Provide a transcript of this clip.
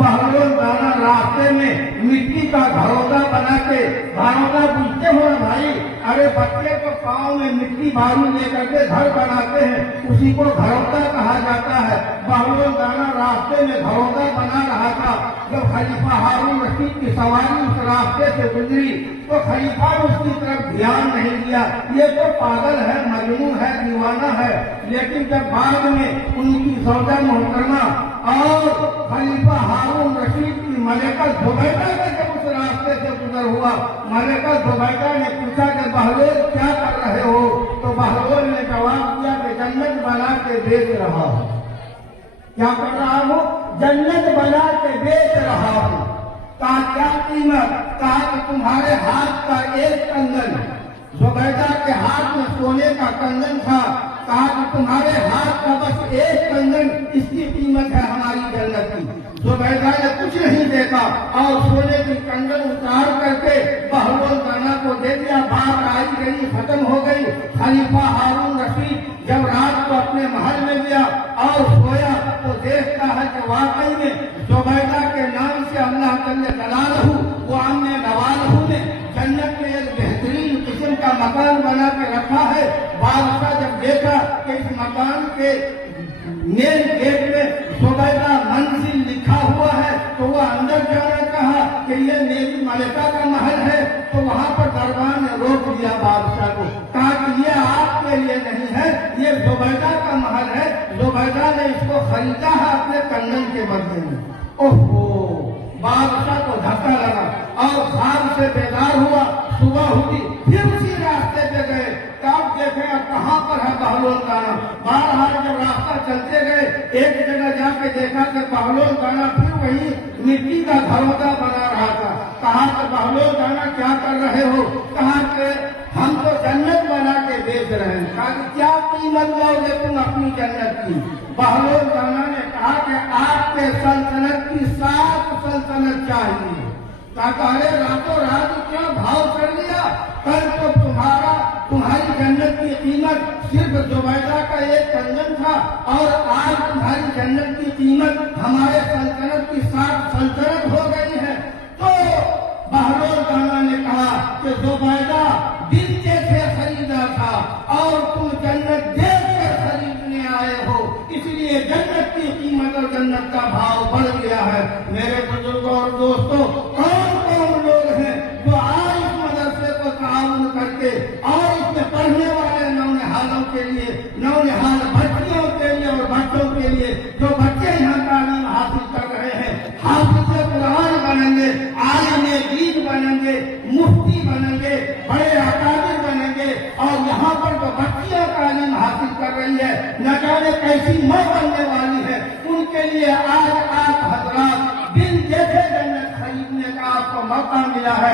बहलोल दाना रास्ते में मिट्टी का घरौंदा बना के, घरौंदा पूछते हो भाई, अरे बच्चे को पाँव में मिट्टी बालू लेकर के घर बनाते हैं, उसी को घरौंदा कहा जाता है। बहलोल दाना रास्ते में घरौंदा बना रहा था। जब खलीफा हारून रशीद की सवारी उस रास्ते से गुजरी तो खलीफा ने उसकी तरफ ध्यान नहीं दिया, ये तो पागल है, मजनून है, दीवाना है। लेकिन जब बाद में उनकी सौदा मोहतरमा और खलीफा हारून रशीद की मलिका जुबैदा का जब उस रास्ते से गुजर हुआ, मलिका जुबैदा ने पूछा कि बहलोल क्या कर रहे हो? तो बहलोल ने जवाब दिया कि जन्नत बना के बेच रहा हूँ। क्या कर रहा हूँ? जन्नत बना के बेच रहा हूँ। कहा क्या कीमत? कहा कि तुम्हारे हाथ का एक कंगन, जुबैदा के हाथ में सोने का कंगन था, कहा कि तुम्हारे हाथ का बस एक कंगन, इसकी कीमत है हमारी जन्नत की। जुबैदा ने कुछ नहीं देखा और सोने की कंगन उतार करके बहलोल दाना को दे दिया। बात आई गई, खत्म हो गई। खलीफा हारून रशीद जब रात को अपने महल में गया और सोया तो देखता है कि वाकई में जुबैदा के नाम से अल्लाह जल्ल जलालहू वो आमने नवालहू ने जन्नत में एक बेहतरीन किस्म का मकान बना के रखा है। बादशाह जब देखा कि इस मकान के मेन गेट में जुबैदा मंजिल लिखा हुआ है तो वो अंदर जाना कहा कि ये मेरी मलिका का महल है। तो वहाँ पर दरबार ने रोक दिया बादशाह को, कहा कि ये आपके लिए नहीं है, ये जुबैदा का महल है। जुबैदा ने इसको खरीदा है अपने कंगन के बदले में। ओहो, बादशाह को धक्का लगा और ख्वाब से बेदार हुआ। सुबह हुई, फिर उसी रास्ते पे गए। तब देखे कहाँ पर है बहलोल दाना। बाहर जब रास्ता चलते गए, एक जगह जाके देखा कि बहलोल दाना फिर वही मिट्टी का घरौंदा बना रहा था। कहा कि बहलोल दाना क्या कर रहे हो? कहा कि हम तो जन्नत बना के बेच रहे हैं। कहा कि क्या कीमत लोगे तुम अपनी जन्नत की? बहलोल दाना ने कहा कि आपके सल्तनत की 7 सल्तनत चाहिए। कहा अरे रातों रात क्या भाव कर लिया? कल तो तुम्हारी जन्नत की कीमत सिर्फ जुबैदा का एक कंगन था और आज तुम्हारी जन्नत की कीमत हमारे सल्तनत की 7 सल्तनत हो गई है। तो बहलोल दाना ने कहा कि जुबैदा दिल से खरीदा था और तुम जन्नत देख कर खरीदने आए हो, इसलिए जन्नत की कीमत और जन्नत का भाव बढ़ गया है। मेरे बुजुर्गों और दोस्तों, कौन कौन लोग हैं जो आज इस मदरसे को ताउन करके और इसमें पढ़ने वाले नौनिहालों के लिए, नौनिहाल बच्चियों के लिए और बच्चों के लिए, जो बच्चे यहाँ तालीम हासिल कर रहे हैं, हाफिज़ कुरान बनेंगे, आलिम दीन बनेंगे, मुफ्ती बनेंगे, बड़े अकाबिर बनेंगे। और यहाँ पर जो बच्चियां तालीम हासिल कर रही है, न जाने कैसी मौत बनने वाली है, उनके लिए आज आप हजरात दिल जैसे जन्नत खरीदने का आपको मौका मिला है।